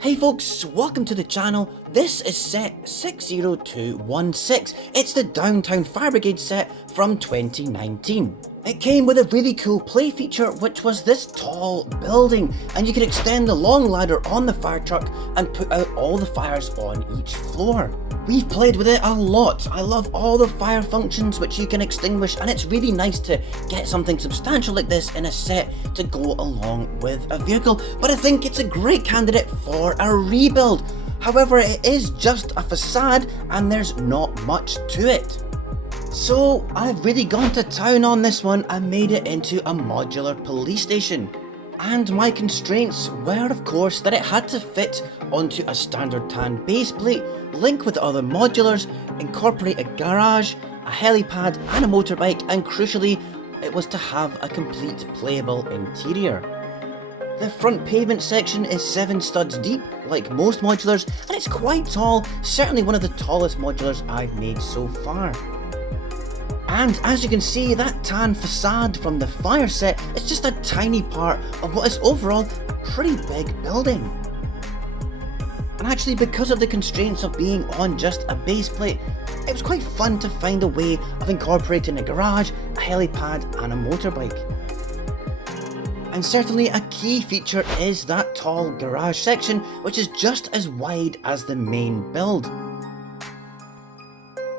Hey folks, welcome to the channel. This is set 60216. It's the Downtown Fire Brigade set from 2019. It came with a really cool play feature, which was this tall building, and you could extend the long ladder on the fire truck and put out all the fires on each floor. We've played with it a lot. I love all the fire functions which you can extinguish, and it's really nice to get something substantial like this in a set to go along with a vehicle, but I think it's a great candidate for a rebuild. However, it is just a facade and there's not much to it. So I've really gone to town on this one and made it into a modular police station. And my constraints were of course that it had to fit onto a standard tan base plate, link with other modulars, incorporate a garage, a helipad and a motorbike, and crucially it was to have a complete playable interior. The front pavement section is 7 studs deep, like most modulars, and it's quite tall, certainly one of the tallest modulars I've made so far. And as you can see, that tan facade from the fire set is just a tiny part of what is overall a pretty big building. And actually, because of the constraints of being on just a base plate, it was quite fun to find a way of incorporating a garage, a helipad and a motorbike. And certainly a key feature is that tall garage section, which is just as wide as the main build.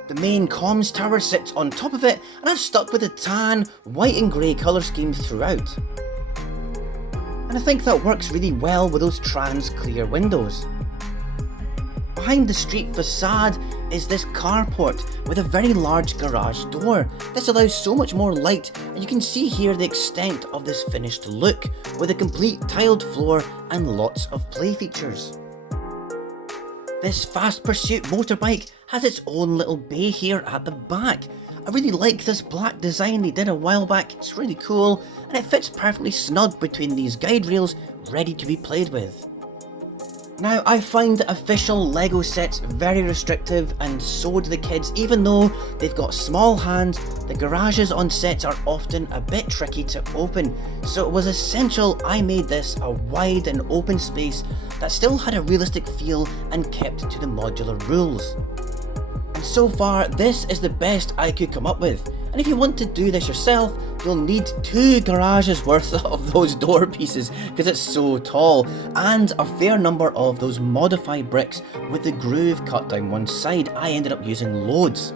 The main comms tower sits on top of it, and I've stuck with the tan, white and grey colour schemes throughout. And I think that works really well with those trans clear windows. Behind the street facade is this carport with a very large garage door. This allows so much more light, and you can see here the extent of this finished look with a complete tiled floor and lots of play features. This fast pursuit motorbike has its own little bay here at the back. I really like this black design they did a while back, it's really cool, and it fits perfectly snug between these guide rails, ready to be played with. Now, I find official LEGO sets very restrictive, and so do the kids. Even though they've got small hands, the garages on sets are often a bit tricky to open, so it was essential I made this a wide and open space that still had a realistic feel and kept to the modular rules. And so far, this is the best I could come up with. And if you want to do this yourself, you'll need 2 garages worth of those door pieces because it's so tall, and a fair number of those modified bricks with the groove cut down one side. I ended up using loads.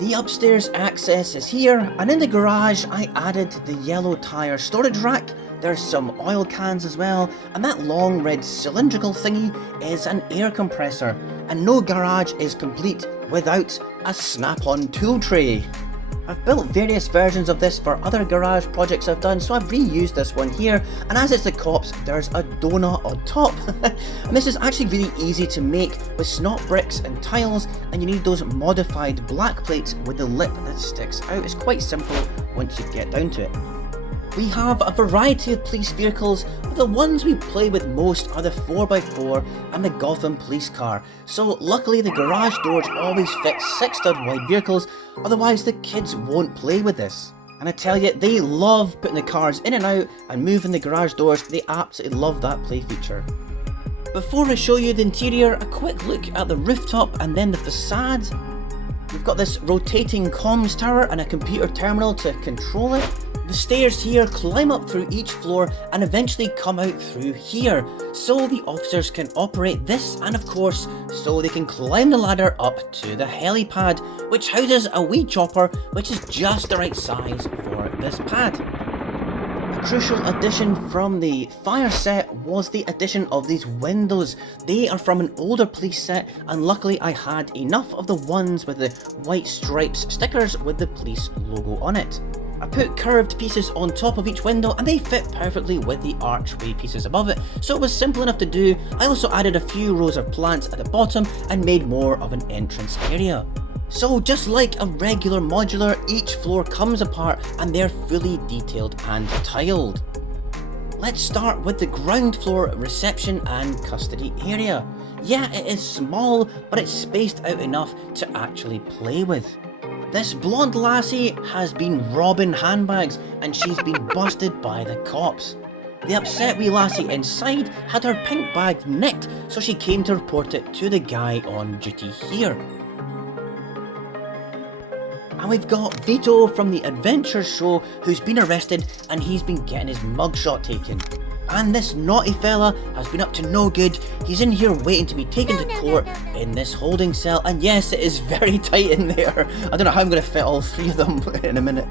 The upstairs access is here, and in the garage I added the yellow tyre storage rack. There's some oil cans as well, and that long red cylindrical thingy is an air compressor, and no garage is complete without a snap-on tool tray. I've built various versions of this for other garage projects I've done, so I've reused this one here, and as it's the cops, there's a donut on top. And this is actually really easy to make with snot bricks and tiles, and you need those modified black plates with the lip that sticks out. It's quite simple once you get down to it. We have a variety of police vehicles, but the ones we play with most are the 4x4 and the Gotham police car. So luckily the garage doors always fit 6 stud wide vehicles, otherwise the kids won't play with this. And I tell you, they love putting the cars in and out and moving the garage doors. They absolutely love that play feature. Before I show you the interior, a quick look at the rooftop and then the facade. We've got this rotating comms tower and a computer terminal to control it. The stairs here climb up through each floor and eventually come out through here, so the officers can operate this, and of course, so they can climb the ladder up to the helipad, which houses a wee chopper which is just the right size for this pad. A crucial addition from the fire set was the addition of these windows. They are from an older police set, and luckily I had enough of the ones with the white stripes stickers with the police logo on it. I put curved pieces on top of each window and they fit perfectly with the archway pieces above it, so it was simple enough to do. I also added a few rows of plants at the bottom and made more of an entrance area. So just like a regular modular, each floor comes apart and they're fully detailed and tiled. Let's start with the ground floor reception and custody area. Yeah, it is small, but it's spaced out enough to actually play with. This blonde lassie has been robbing handbags and she's been busted by the cops. The upset wee lassie inside had her pink bag nicked, so she came to report it to the guy on duty here. And we've got Vito from the Adventure Show who's been arrested and he's been getting his mugshot taken. And this naughty fella has been up to no good. He's in here waiting to be taken to court in this holding cell, and yes, it is very tight in there. I don't know how I'm going to fit all three of them in a minute.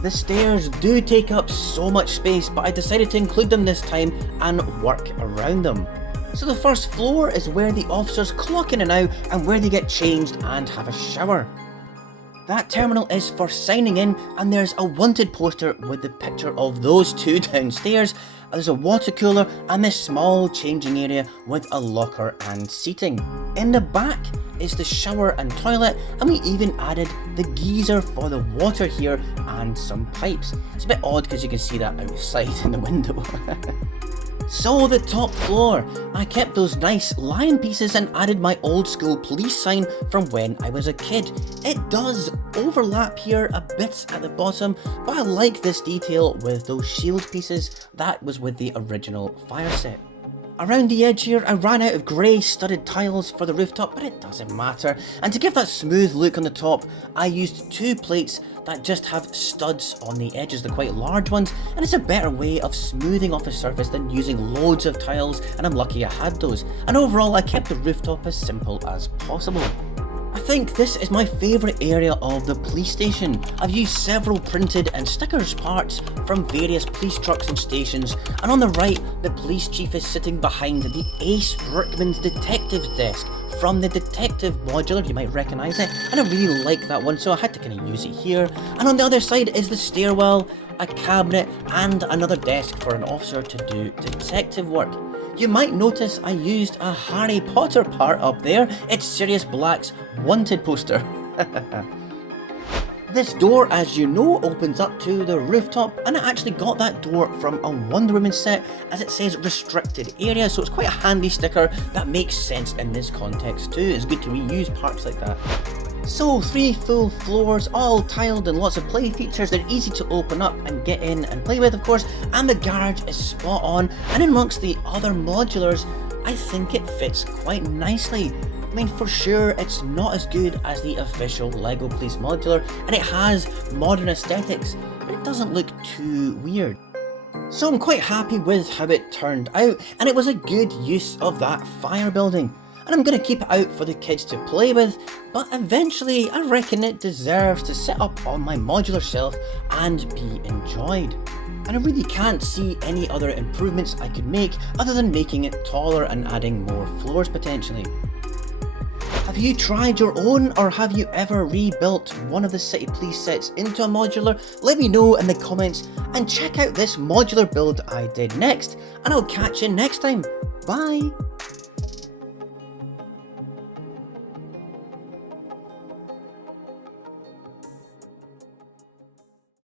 The stairs do take up so much space, but I decided to include them this time and work around them. So the first floor is where the officers clock in and out and where they get changed and have a shower. That terminal is for signing in, and there's a wanted poster with the picture of those two downstairs. There's a water cooler and this small changing area with a locker and seating. In the back is the shower and toilet, and we even added the geyser for the water here and some pipes. It's a bit odd because you can see that outside in the window. So the top floor, I kept those nice lion pieces and added my old school police sign from when I was a kid. It does overlap here a bit at the bottom, but I like this detail with those shield pieces. That was with the original fire set. Around the edge here, I ran out of grey studded tiles for the rooftop, but it doesn't matter. And to give that smooth look on the top, I used two plates that just have studs on the edges, the quite large ones, and it's a better way of smoothing off a surface than using loads of tiles, and I'm lucky I had those. And overall, I kept the rooftop as simple as possible. I think this is my favourite area of the police station. I've used several printed and stickers parts from various police trucks and stations, and on the right the police chief is sitting behind the Ace Brickman's detective's desk from the Detective Modular. You might recognise it, and I really like that one, so I had to kind of use it here. And on the other side is the stairwell, a cabinet and another desk for an officer to do detective work. You might notice I used a Harry Potter part up there. It's Sirius Black's wanted poster. This door, as you know, opens up to the rooftop, and I actually got that door from a Wonder Woman set, as it says restricted area, so it's quite a handy sticker that makes sense in this context too. It's good to reuse parts like that. So 3 full floors, all tiled and lots of play features. They're easy to open up and get in and play with, of course, and the garage is spot on, and amongst the other modulars, I think it fits quite nicely. I mean, for sure, it's not as good as the official LEGO Police Modular, and it has modern aesthetics, but it doesn't look too weird. So I'm quite happy with how it turned out, and it was a good use of that fire building. And I'm going to keep it out for the kids to play with, but eventually I reckon it deserves to sit up on my modular shelf and be enjoyed. And I really can't see any other improvements I could make other than making it taller and adding more floors potentially. Have you tried your own, or have you ever rebuilt one of the City Police sets into a modular? Let me know in the comments, and check out this modular build I did next, and I'll catch you next time. Bye!